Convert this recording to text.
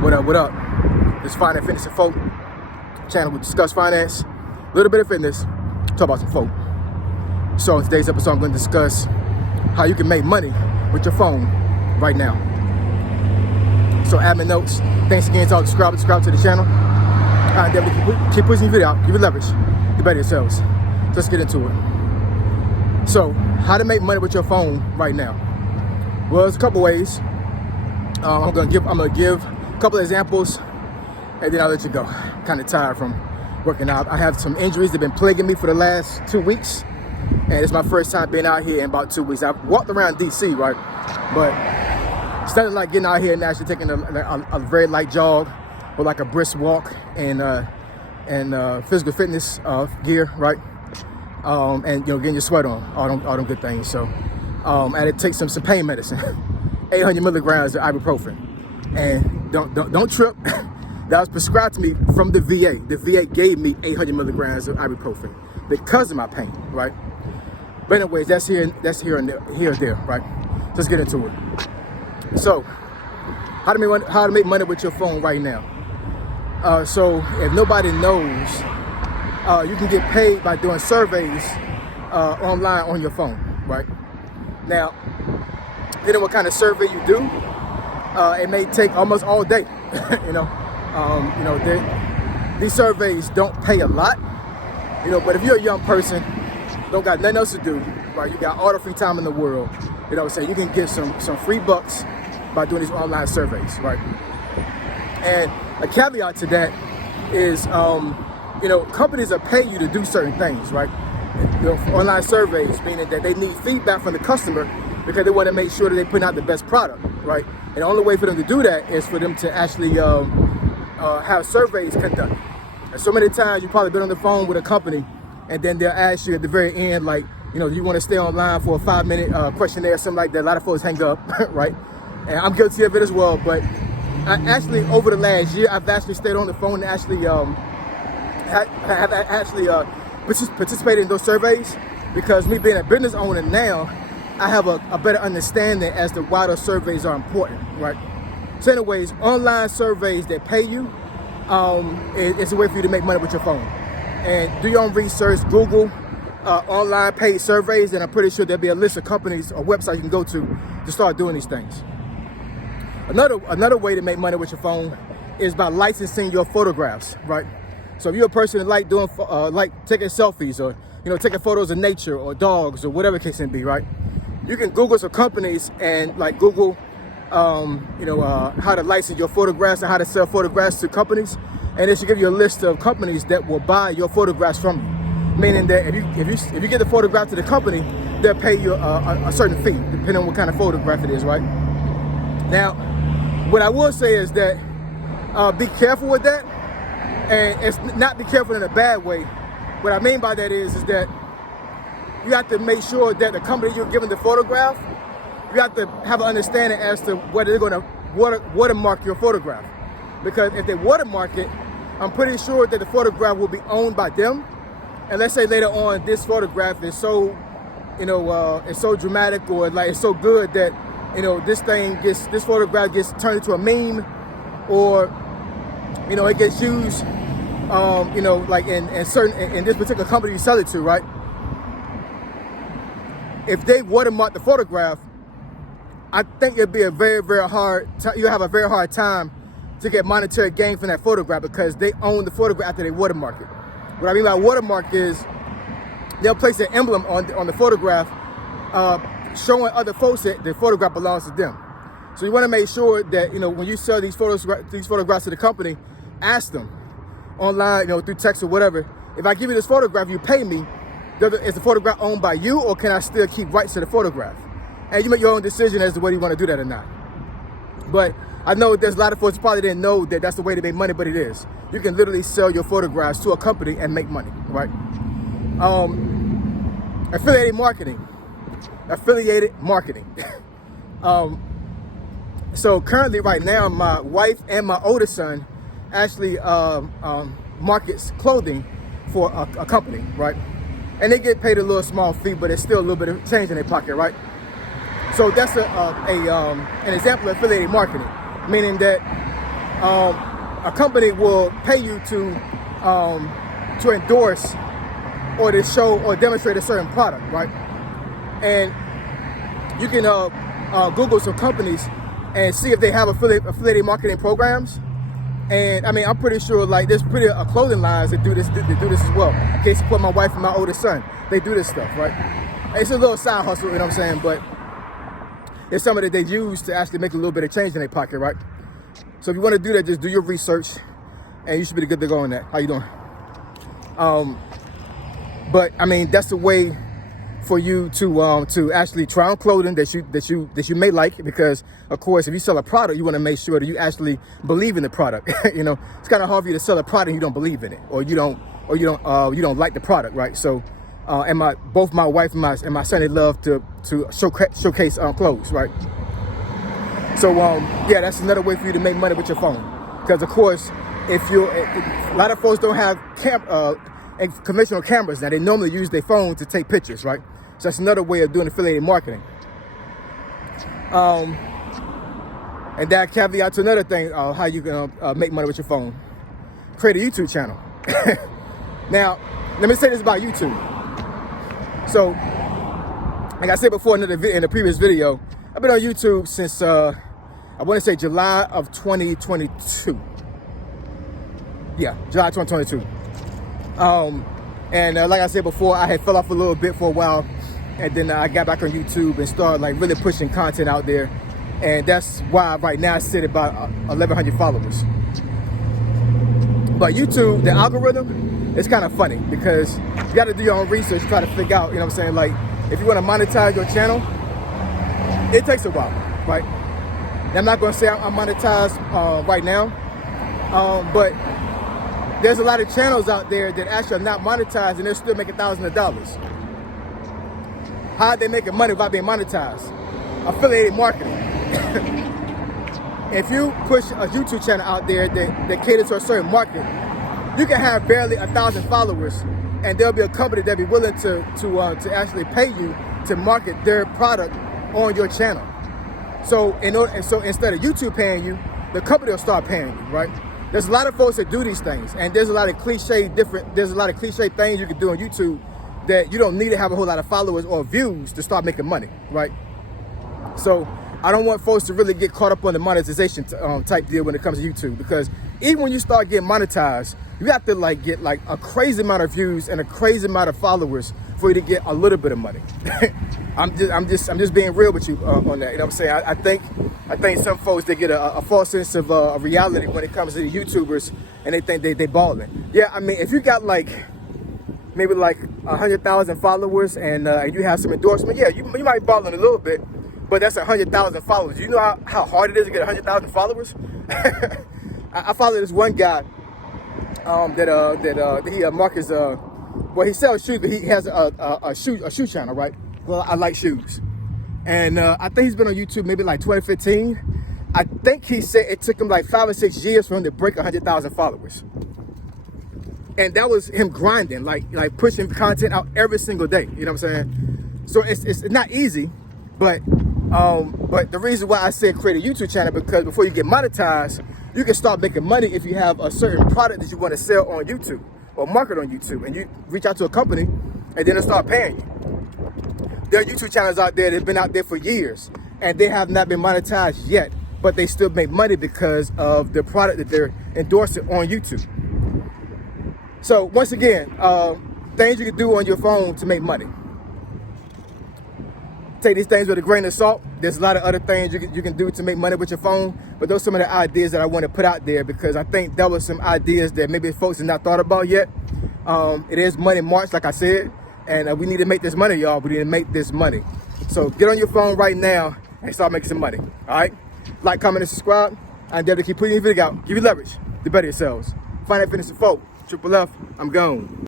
What up, what up? This Finance, Fitness, and Folk channel. We discuss finance, a little bit of fitness, talk about some folk. So in today's episode, I'm going to discuss how you can make money with your phone right now. So admin notes, thanks again to all subscribe to the channel. I definitely keep pushing your video out, give it leverage, you better yourselves. So let's get into it. So how to make money with your phone right now? Well, there's a couple ways. I'm gonna give a couple of examples, and then I'll let you go. Kind of tired from working out. I have some injuries that have been plaguing me for the last 2 weeks, and it's my first time being out here in about 2 weeks. I've walked around DC, right? But it's nothing like getting out here and actually taking a very light jog or like a brisk walk and physical fitness gear, right? And getting your sweat on, all them good things. So I had to take some pain medicine, 800 milligrams of ibuprofen, and don't trip. That was prescribed to me from the VA. The VA gave me 800 milligrams of ibuprofen because of my pain, right? But anyways, that's here and there, right? Let's get into it. So, how to make money with your phone right now? So, if nobody knows, you can get paid by doing surveys online on your phone, right? Now, depending on what kind of survey you do, it may take almost all day. These surveys don't pay a lot, but if you're a young person, don't got nothing else to do, right? You got all the free time in the world, so you can get some free bucks by doing these online surveys, right? And a caveat to that is, companies are paying you to do certain things, right? Online surveys, meaning that they need feedback from the customer because they want to make sure that they're putting out the best product, right? And the only way for them to do that is for them to actually have surveys conducted. And so many times you've probably been on the phone with a company, and then they'll ask you at the very end, like, do you want to stay online for a 5-minute questionnaire, something like that. A lot of folks hang up, right? And I'm guilty of it as well. But I actually, over the last year, I've actually stayed on the phone and actually participated in those surveys, because me being a business owner now, I have a better understanding as to why those surveys are important, right? So anyways, online surveys that pay you, it's a way for you to make money with your phone. And do your own research, Google online paid surveys, and I'm pretty sure there'll be a list of companies or websites you can go to start doing these things. Another way to make money with your phone is by licensing your photographs, right? So if you're a person that like taking selfies or taking photos of nature or dogs or whatever the case may be, right? You can Google some companies and Google how to license your photographs and how to sell photographs to companies, and it should give you a list of companies that will buy your photographs from you. Meaning that if you get the photograph to the company, they'll pay you a certain fee depending on what kind of photograph it is, right? Now, what I will say is that be careful with that, and it's not be careful in a bad way. What I mean by that is that you have to make sure that the company you're giving the photograph, you have to have an understanding as to whether they're going to watermark your photograph. Because if they watermark it, I'm pretty sure that the photograph will be owned by them. And let's say later on this photograph is so, it's so dramatic, or it's so good that, this photograph gets turned into a meme, or, it gets used, in this particular company you sell it to, right? If they watermark the photograph, I think it'd be a very, very hard, you'll have a very hard time to get monetary gain from that photograph, because they own the photograph after they watermark it. What I mean by watermark is they'll place an emblem on the photograph, showing other folks that the photograph belongs to them. So you want to make sure that, when you sell these photographs to the company, ask them online, through text or whatever, if I give you this photograph, you pay me, is the photograph owned by you, or can I still keep rights to the photograph? And you make your own decision as to whether you want to do that or not. But I know there's a lot of folks who probably didn't know that that's the way to make money, but it is. You can literally sell your photographs to a company and make money, right? Affiliated marketing. So currently, right now, my wife and my oldest son actually markets clothing for a company, right? And they get paid a little small fee, but it's still a little bit of change in their pocket, right? So that's an example of affiliated marketing, meaning that a company will pay you to endorse or to show or demonstrate a certain product, right? And you can Google some companies and see if they have affiliated marketing programs. And I mean, I'm pretty sure like there's pretty clothing lines that do this as well. In case support my wife and my oldest son, they do this stuff, right? It's a little side hustle, you know what I'm saying? But it's something that they use to actually make a little bit of change in their pocket, right? So if you want to do that, just do your research, and you should be good to go on that. How you doing? But I mean, that's the way for you to actually try on clothing that you may like, because of course, if you sell a product, you want to make sure that you actually believe in the product. You know, it's kind of hard for you to sell a product and you don't believe in it, or you don't like the product, right? So, and both my wife and my son, they love to showcase clothes, right? So yeah, that's another way for you to make money with your phone, because of course, if a lot of folks don't have conventional cameras now, they normally use their phone to take pictures, right? So that's another way of doing affiliated marketing. And that caveat to another thing, how you can make money with your phone. Create a YouTube channel. Now, let me say this about YouTube. So, like I said before in the previous video, I've been on YouTube since, I want to say July of 2022. Yeah, July 2022. And like I said before, I had fell off a little bit for a while, and then I got back on YouTube and started like really pushing content out there. And that's why right now I sit about 1,100 followers. But YouTube, the algorithm, it's kind of funny because you got to do your own research, try to figure out, you know what I'm saying? Like, if you want to monetize your channel, it takes a while, right? And I'm not going to say I'm monetized right now, but there's a lot of channels out there that actually are not monetized and they're still making thousands of dollars. How are they making money without being monetized? Affiliated marketing. If you push a YouTube channel out there that caters to a certain market, you can have barely 1,000 followers, and there'll be a company that'll be willing to actually pay you to market their product on your channel. So instead of YouTube paying you, the company will start paying you, right? There's a lot of folks that do these things, and there's a lot of cliche things you can do on YouTube that you don't need to have a whole lot of followers or views to start making money, right? So I don't want folks to really get caught up on the monetization type deal when it comes to YouTube, because even when you start getting monetized, you have to like get like a crazy amount of views and a crazy amount of followers for you to get a little bit of money. I'm just being real with you on that. You know what I'm saying? I think some folks, they get a false sense of reality when it comes to the YouTubers, and they think they balling. Yeah, I mean, if you got like maybe like 100,000 followers and you have some endorsement, yeah, you might balling a little bit, but that's 100,000 followers. You know how hard it is to get 100,000 followers? I follow this one guy that he markets well, he sells shoes, but he has a shoe channel, right? Well, I like shoes, and I think he's been on YouTube maybe like 2015. I think he said it took him like 5 or 6 years for him to break 100,000 followers, and that was him grinding, like pushing content out every single day. You know what I'm saying? So it's not easy, but the reason why I said create a YouTube channel, because before you get monetized, you can start making money if you have a certain product that you want to sell on YouTube or market on YouTube, and you reach out to a company and then they'll start paying you. There are YouTube channels out there that have been out there for years and they have not been monetized yet, but they still make money because of the product that they're endorsing on YouTube. So once again, things you can do on your phone to make money. Take these things with a grain of salt. There's a lot of other things you can do to make money with your phone, but those are some of the ideas that I want to put out there, because I think that was some ideas that maybe folks have not thought about yet. It is Money March, like I said, and we need to make this money, y'all. We need to make this money. So get on your phone right now and start making some money, all right? Like, comment, and subscribe. I endeavor to keep putting your video out. Give you leverage to better yourselves. Find that fitness and folk. Triple F, I'm gone.